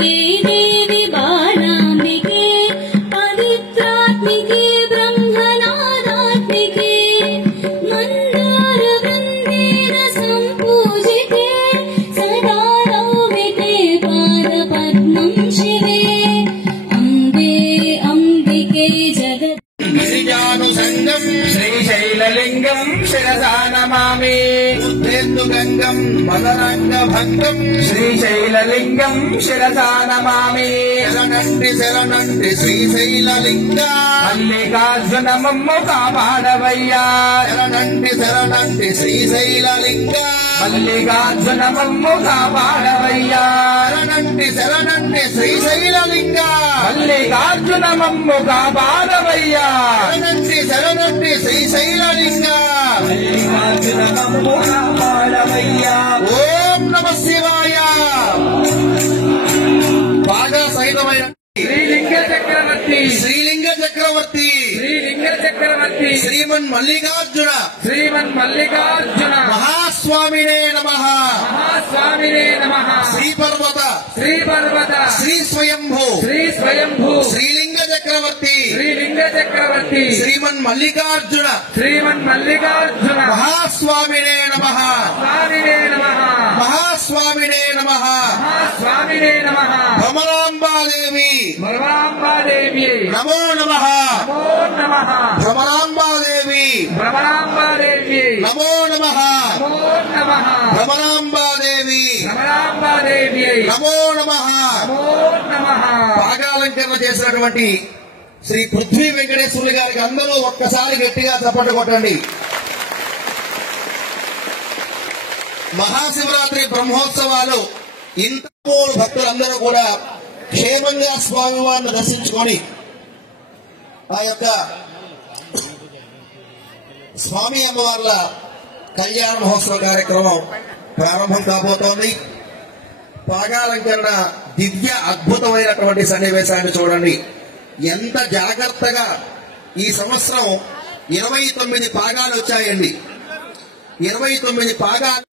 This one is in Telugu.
శ్రీలింగచక్రవర్తికే దేవి బాలాంబికే పవిత్రాత్మికే బ్రహ్మనాదాత్మికే మందారగంధేన సంపూజితే సదా నౌమితే పాదపద్మం శివే అంబే అంబికే జగత్ గిరిజానుసంగం శ్రీశైలలింగం శిరసా నమామి ఉద్ధేందుగంగం మదరంగభంగం శ్రీశైలలింగం శిరసా నమామి శరణంటి శరణంటి శ్రీశైలలింగ మల్లికార్జునమమ్ము కాపాడవయ్యా శరణంటి శరణంటి శ్రీశైలలింగ మల్లికార్జునమమ్ము కాపాడవయ్యా శరణంటి శరణంటి శ్రీశైలలింగ మల్లికార్జునమమ్ము కాపాడవయ్యా శరణంటి శరణంటి శ్రీశైలలింగ మల్లికార్జునమమ్ము కాపాడవయ్యా ఓం నమః శివాయ బాగా సైతమైన శ్రీలింగ చక్రవర్తి శ్రీలింగ చక్రవర్తి శ్రీలింగ చక్రవర్తి శ్రీమన్ మల్లికార్జున శ్రీమన్ మల్లికార్జున మహాస్వామినే నమః మహాస్వామినే నమః శ్రీపర్వత శ్రీపర్వత శ్రీ స్వయంభూ శ్రీ స్వయంభూ శ్రీలింగ చక్రవర్తి శ్రీలింగ చక్రవర్తి శ్రీమన్ మల్లికార్జున శ్రీమన్ మల్లికార్జున మహాస్వామినే నమః స్వామినే నమః మహాస్వామినే నమః మహాస్వామినే నమః భ్రమరాంబాదేవి భ్రమరాంబాదేవి నమో నమః నమో నమః భ్రమరాంబాదేవి భ్రమరాంబాదేవి నమో నమః నమో నమః భ్రమరాంబాదేవి భ్రమరాంబాదేవి నమో నమః నమో నమః భాగాలంకరణ చేసినటువంటి శ్రీ పృథ్వీ వెంకటేశ్వరులు గారికి అందరూ ఒక్కసారి గట్టిగా చప్పట్లు కొట్టండి. మహాశివరాత్రి బ్రహ్మోత్సవాలు ఇంతమూరు భక్తులందరూ కూడా క్షేమంగా స్వామివారిని దర్శించుకొని ఆ యొక్క స్వామి అమ్మవార్ల కళ్యాణ మహోత్సవ కార్యక్రమం ప్రారంభం కాబోతోంది. పాగాలంకరణ దివ్య అద్భుతమైనటువంటి సన్నివేశాన్ని చూడండి. ఎంత జాగ్రత్తగా ఈ సంవత్సరం 29 పాగాలు వచ్చాయండి. 29 పాగాలు